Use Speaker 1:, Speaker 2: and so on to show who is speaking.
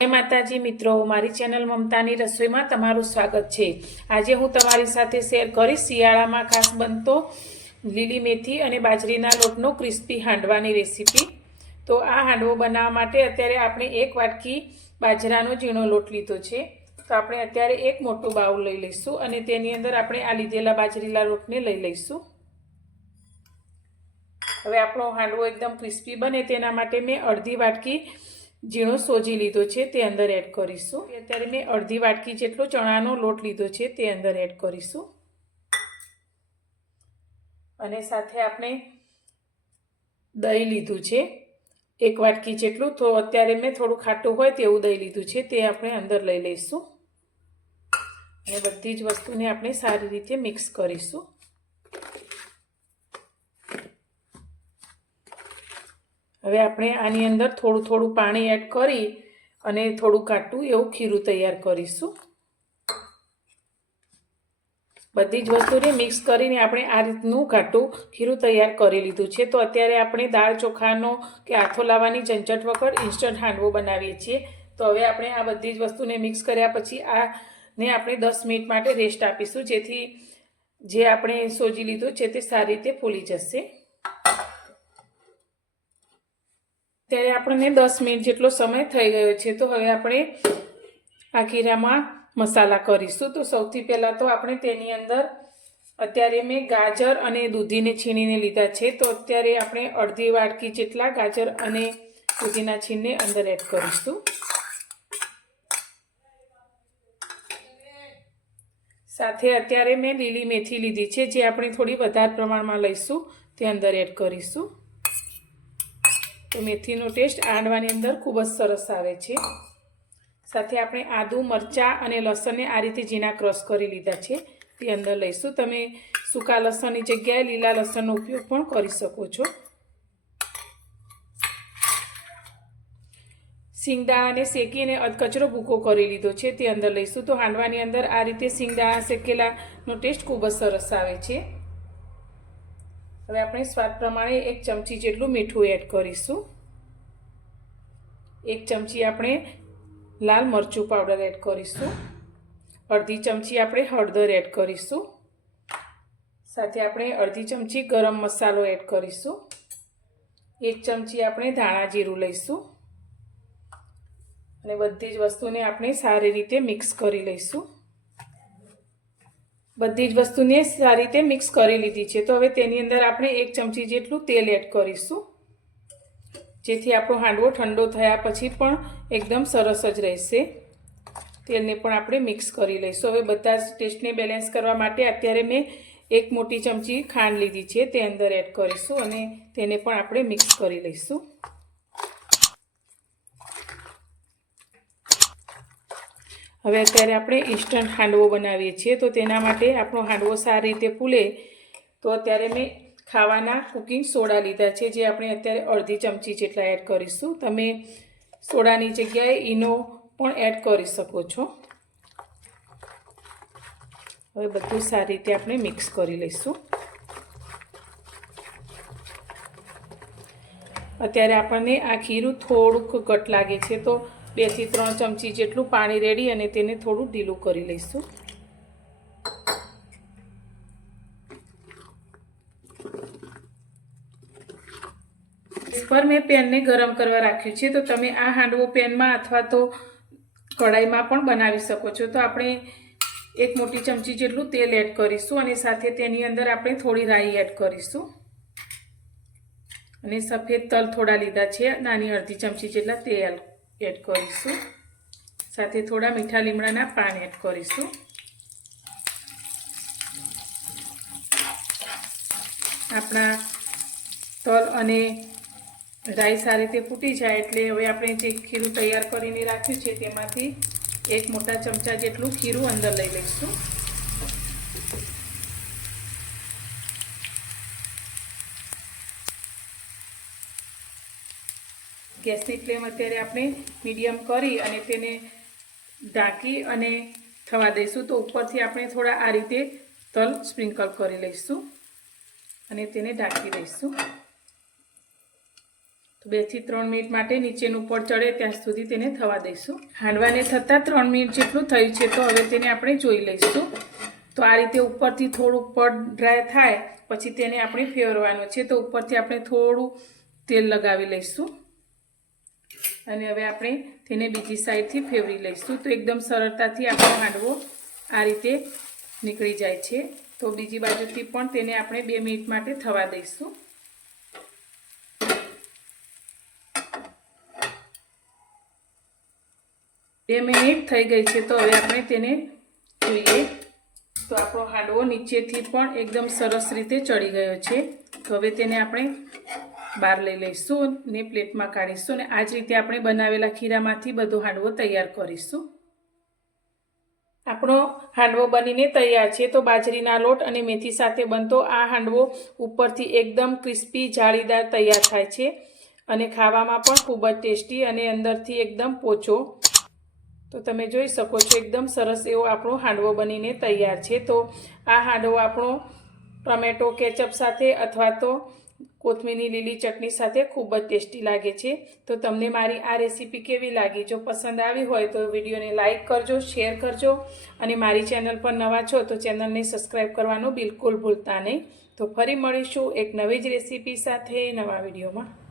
Speaker 1: જય માતાજી મિત્રો, મારી ચેનલ મમતાની રસોઈમાં તમારું સ્વાગત છે. આજે હું તમારી સાથે શેર કરીશ શિયાળામાં ખાસ બનતો લીલી મેથી અને બાજરીના લોટનો ક્રિસ્પી હાંડવાની રેસીપી. તો આ હાંડવો બનાવવા માટે અત્યારે આપણે એક વાટકી બાજરાનો ઝીણો લોટ લીધો છે. તો આપણે અત્યારે એક મોટું બાઉલ લઈ લઈશું અને તેની અંદર આપણે આ લીધેલા બાજરીના લોટને લઈ લઈશું. હવે આપણો હાંડવો એકદમ ક્રિસ્પી બને તેના માટે મેં અડધી વાટકી ઝીણો સોજી લીધો છે તે અંદર એડ કરીશું. અત્યારે મેં અડધી વાટકી જેટલો ચણાનો લોટ લીધો છે તે અંદર એડ કરીશું. અને સાથે આપણે દહીં લીધું છે. એક વાટકી જેટલું. તો અત્યારે મેં થોડું ખાટું હોય તેવું દહીં લીધું છે તે આપણે અંદર લઈ લઈશું. અને બધી જ વસ્તુને આપણે સારી રીતે મિક્સ કરીશું. હવે આપણે આની અંદર થોડું થોડું પાણી એડ કરી અને થોડું કાટું એવું ખીરું તૈયાર કરીશું. બધી જ વસ્તુને મિક્સ કરીને આપણે આ રીતનું ઘાટું ખીરું તૈયાર કરી લીધું છે. તો અત્યારે આપણે દાળ ચોખાનો કે આથો લાવવાની ઝંઝટ વગર ઇન્સ્ટન્ટ હાંડવો બનાવીએ છીએ. તો હવે આપણે આ બધી જ વસ્તુને મિક્સ કર્યા પછી આને આપણે દસ મિનિટ માટે રેસ્ટ આપીશું. જેથી જે આપણે સોજી લીધું છે તે સારી રીતે ફૂલી જશે. ત્યારે આપણને દસ મિનિટ જેટલો સમય થઈ ગયો છે, તો હવે આપણે આ ખીરામાં મસાલા કરીશું. તો સૌથી પહેલાં તો આપણે તેની અંદર અત્યારે મેં ગાજર અને દૂધીને છીણીને લીધા છે, તો અત્યારે આપણે અડધી વાટકી જેટલા ગાજર અને દૂધીના છીણને અંદર એડ કરીશું. સાથે અત્યારે મેં લીલી મેથી લીધી છે, જે આપણે થોડી વધારે પ્રમાણમાં લઈશું, તે અંદર એડ કરીશું. તો મેથીનો ટેસ્ટ આંડવાની અંદર ખૂબ જ સરસ આવે છે. સાથે આપણે આદુ, મરચાં અને લસણને આ રીતે ઝીણા ક્રશ કરી લીધા છે. તે અંદર લઈશું. તમે સૂકા લસણની જગ્યાએ લીલા લસણનો ઉપયોગ પણ કરી શકો છો. સિંગદાણાને શેકીને અધકચરો ભૂકો કરી લીધો છે. તે અંદર લઈશું. તો હાંડવાની અંદર આ રીતે સિંગદાણા શેકેલાનો ટેસ્ટ ખૂબ જ સરસ આવે છે. હવે આપણે સ્વાદ પ્રમાણે એક ચમચી જેટલું મીઠું એડ કરીશું. એક ચમચી આપણે લાલ મરચું પાવડર એડ કરીશું. અડધી ચમચી આપણે હળદર એડ કરીશું. સાથે આપણે અડધી ચમચી ગરમ મસાલો એડ કરીશું. એક ચમચી આપણે ધાણા જીરું લઈશું. અને બધી જ વસ્તુને આપણે સારી રીતે મિક્સ કરી લઈશું. બધી જ વસ્તુને સારી રીતે મિક્સ કરી લીધી છે. તો હવે તેની અંદર આપણે એક ચમચી જેટલું તેલ એડ કરીશું. જેથી આપણો હાંડવો ઠંડો થયા પછી પણ એકદમ સરસ જ રહેશે. તેલને પણ આપણે મિક્સ કરી લઈશું. હવે બધા ટેસ્ટને બેલેન્સ કરવા માટે અત્યારે મેં એક મોટી ચમચી ખાંડ લીધી છે. તે અંદર એડ કરીશું અને તેને પણ આપણે મિક્સ કરી લઈશું. હવે અત્યારે આપણે ઇન્સ્ટન્ટ હાંડવો બનાવીએ છીએ. તો તેના માટે આપણો હાંડવો સારી રીતે ફૂલે. તો અત્યારે મેં ખાવાના કુકિંગ સોડા લીધા છે, જે આપણે અત્યારે અડધી ચમચી જેટલા એડ કરીશું. તમે સોડાની જગ્યાએ ઈનો પણ એડ કરી શકો છો. હવે બધું સારી રીતે આપણે મિક્સ કરી લઈશું. અત્યારે આપણને આ ખીરું થોડુંક ઘટ લાગે છે, તો બેથી ત્રણ ચમચી જેટલું પાણી રેડી અને તેને થોડું ઢીલું કરી લઈશું. પર મેં પેનને ગરમ કરવા રાખ્યું છે. તો તમે આ હાંડવો પેનમાં અથવા તો કઢાઈમાં પણ બનાવી શકો છો. તો આપણે એક મોટી ચમચી જેટલું તેલ એડ કરીશું અને સાથે તેની અંદર આપણે થોડી રાઈ એડ કરીશું. અને સફેદ તલ થોડા લીધા છે. નાની અડધી ચમચી જેટલા તેલ એડ કરીશું. સાથે થોડા મીઠા લીમડાના પાન એડ કરીશું. આપણા તલ અને રાઈ સારી રીતે ફૂટી જાય એટલે હવે આપણે જે ખીરું તૈયાર કરીને રાખ્યું છે તેમાંથી એક મોટા ચમચા જેટલું ખીરું અંદર લઈ લઈશું. ગેસની ફ્લેમ અત્યારે આપણે મીડિયમ કરી અને તેને ઢાંકી અને થવા દઈશું. તો ઉપરથી આપણે થોડા આ રીતે તલ સ્પ્રિંકલ કરી લઈશું અને તેને ઢાંકી દઈશું. તો બેથી ત્રણ મિનિટ માટે નીચેનું ઉપર ચડે ત્યાં સુધી તેને થવા દઈશું. હાંડવાને થતાં ત્રણ મિનિટ જેટલું થયું છે તો હવે તેને આપણે જોઈ લઈશું. તો આ રીતે ઉપરથી થોડું પડ ડ્રાય થાય, પછી તેને આપણે ફેરવવાનું છે. તો ઉપરથી આપણે થોડું તેલ લગાવી લઈશું. અને હવે આપણે તેને બીજી સાઈડથી ફેરવી લઈશું. તો એકદમ સરળતાથી આપણો હાંડવો આ રીતે નીકળી જાય છે. તો બીજી બાજુથી પણ તેને આપણે બે મિનિટ માટે થવા દઈશું. બે મિનિટ થઈ ગઈ છે, તો હવે આપણે તેને જોઈએ. તો આપણો હાંડવો નીચેથી પણ એકદમ સરસ રીતે ચડી ગયો છે. તો હવે તેને આપણે બહાર લઈ લઈશું, ને પ્લેટમાં કાઢીશું, ને આ જ રીતે આપણે બનાવેલા ખીરામાંથી બધો હાંડવો તૈયાર કરીશું. આપણો હાંડવો બનીને તૈયાર છે, તો બાજરીના લોટ અને મેથી સાથે બનતો આ હાંડવો ઉપરથી એકદમ ક્રિસ્પી જાળીદાર તૈયાર થાય છે અને ખાવામાં પણ ખૂબ જ ટેસ્ટી અને અંદરથી એકદમ પોચો. તો તમે જોઈ શકો છો, એકદમ સરસ એવો આપણો હાંડવો બનીને તૈયાર છે. તો આ હાંડવો આપણો ટમેટો કેચઅપ સાથે અથવા તો કોથમીરની લીલી ચટણી સાથે ખૂબ જ ટેસ્ટી લાગે છે. તો તમને મારી આ રેસીપી કેવી લાગી? જો પસંદ આવી હોય તો વિડીયોને લાઇક કરજો, શેર કરજો અને મારી ચેનલ પર નવા છો તો ચેનલને સબસ્ક્રાઈબ કરવાનું બિલકુલ ભૂલતા નહીં. તો ફરી મળીશું એક નવી જ રેસીપી સાથે નવા વિડીયોમાં.